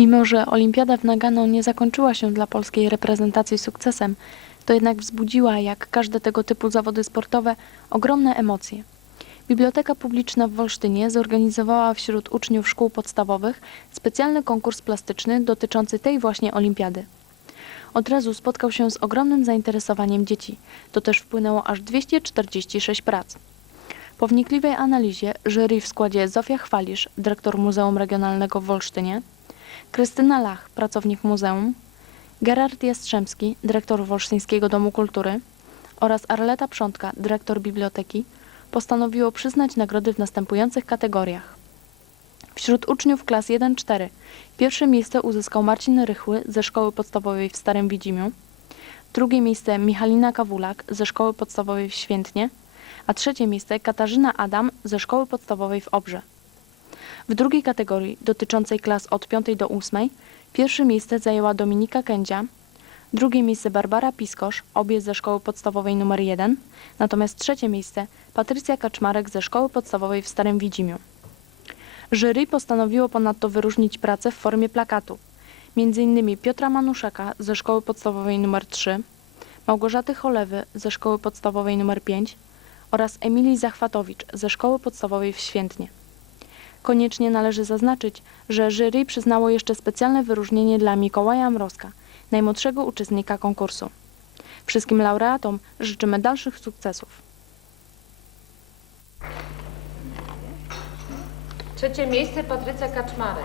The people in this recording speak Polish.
Mimo, że olimpiada w Nagano nie zakończyła się dla polskiej reprezentacji sukcesem, to jednak wzbudziła, jak każde tego typu zawody sportowe, ogromne emocje. Biblioteka Publiczna w Wolsztynie zorganizowała wśród uczniów szkół podstawowych specjalny konkurs plastyczny dotyczący tej właśnie olimpiady. Od razu spotkał się z ogromnym zainteresowaniem dzieci. To też wpłynęło aż 246 prac. Po wnikliwej analizie jury w składzie Zofia Chwalisz, dyrektor Muzeum Regionalnego w Wolsztynie, Krystyna Lach, pracownik muzeum, Gerard Jastrzębski, dyrektor Wolsztyńskiego Domu Kultury. Oraz Arleta Przątka, dyrektor biblioteki, postanowiło przyznać nagrody w następujących kategoriach. Wśród uczniów klas 1-4 pierwsze miejsce uzyskał Marcin Rychły ze Szkoły Podstawowej w Starym Widzimiu, drugie miejsce Michalina Kawulak ze Szkoły Podstawowej w Świętnie, a trzecie miejsce Katarzyna Adam ze Szkoły Podstawowej w Obrze. W drugiej kategorii, dotyczącej klas od 5 do 8, pierwsze miejsce zajęła Dominika Kędzia, drugie miejsce Barbara Piskosz, obie ze Szkoły Podstawowej nr 1, natomiast trzecie miejsce Patrycja Kaczmarek ze Szkoły Podstawowej w Starym Widzimiu. Jury postanowiło ponadto wyróżnić pracę w formie plakatu. Innymi Piotra Manuszaka ze Szkoły Podstawowej nr 3, Małgorzaty Cholewy ze Szkoły Podstawowej nr 5 oraz Emilii Zachwatowicz ze Szkoły Podstawowej w Świętnie. Koniecznie należy zaznaczyć, że jury przyznało jeszcze specjalne wyróżnienie dla Mikołaja Mrozka, najmłodszego uczestnika konkursu. Wszystkim laureatom życzymy dalszych sukcesów. Trzecie miejsce Patrycja Kaczmarek.